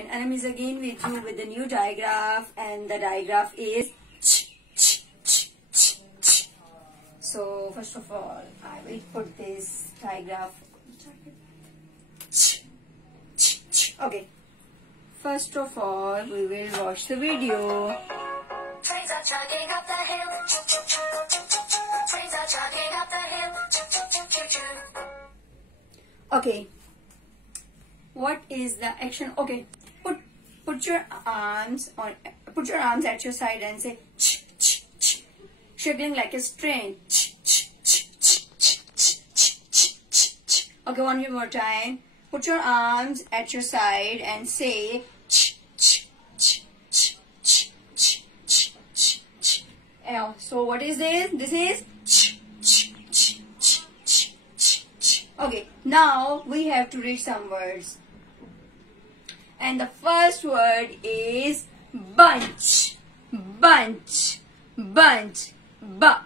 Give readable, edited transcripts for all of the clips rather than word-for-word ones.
and Anam is again with you with the new digraph, and the digraph is so first of all I will put this digraph. Okay, first of all we will watch the video. Trains are chugging up the hill. Trains are chugging up the hill. Okay, what is the action? Okay, put your arms at your side and say shaking like a train. Okay, one more time. Put your arms at your side and say so what is this? This is okay. Now we have to read some words, and the first word is bunch. Bunch. Bunch. Bunch.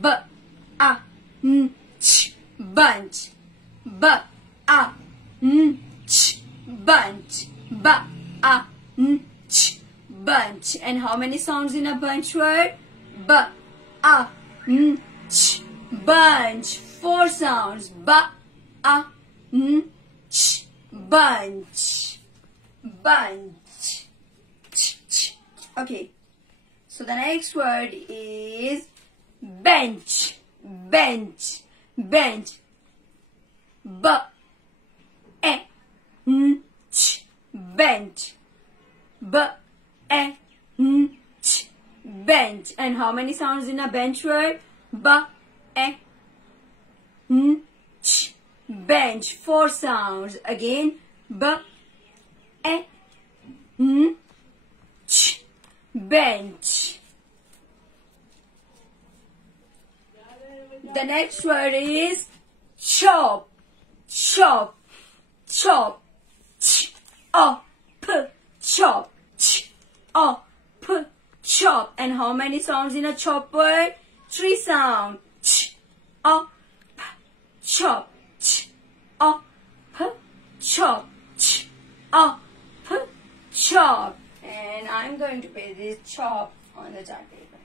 Bunch. Bunch. And how many sounds in a bunch word? Bunch. 4 sounds. Bunch. Bunch. Okay. So the next word is bench. Bench. Bench. Bench. Bench. And how many sounds in a bench word? Bench. 4 sounds. Again. Bench. The next word is chop. Chop. Chop. Chop. Chop. Chop. And how many sounds in a chop word? 3 sounds. Chop. Chop. Chop. Chop. And I'm going to paste this chop on the chart paper.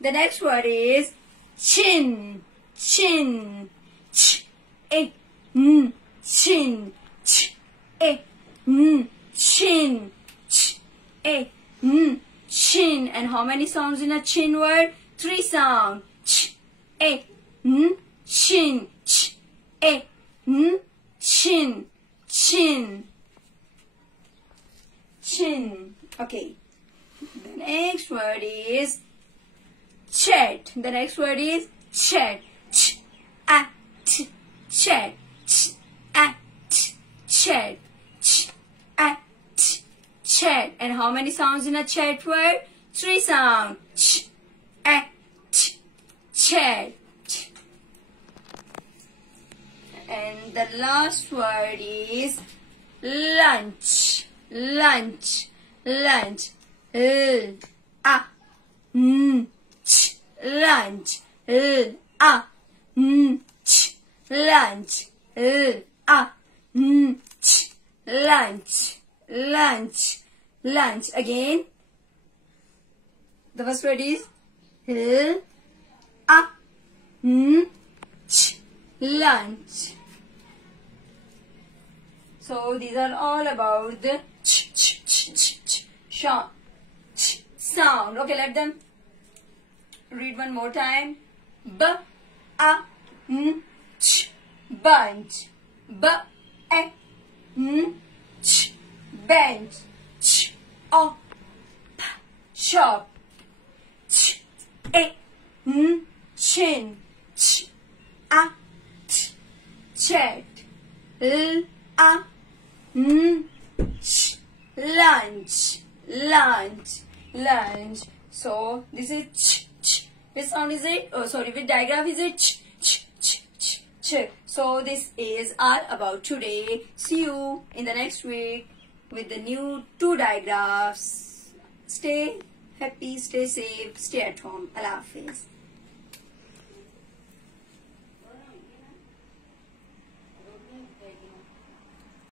The next word is chin. Chin. Chin. Chin. Chin. Chin. And how many sounds in a chin word? 3 sounds. Chin. Chin. Chin. Chin. Okay. The next word is chat. The next word is chat. Chat. Chat. Chat. Chat. And how many sounds in a chat word? 3 sounds. Chat. And the last word is lunch. Lunch. Lunch. Lunch. Lunch. Lunch. Lunch. Lunch. Again. The first word is lunch. So these are all about the sound. Okay, let them read one more time. Bunch. Bench. Shop. Chin. Chat. Lunch. Lunch. So this is Which sound is it? Oh, sorry. Which digraph is it? So this is all about today. See you in the next week with the new 2 digraphs. Stay happy, stay safe, stay at home. Allah Hafiz.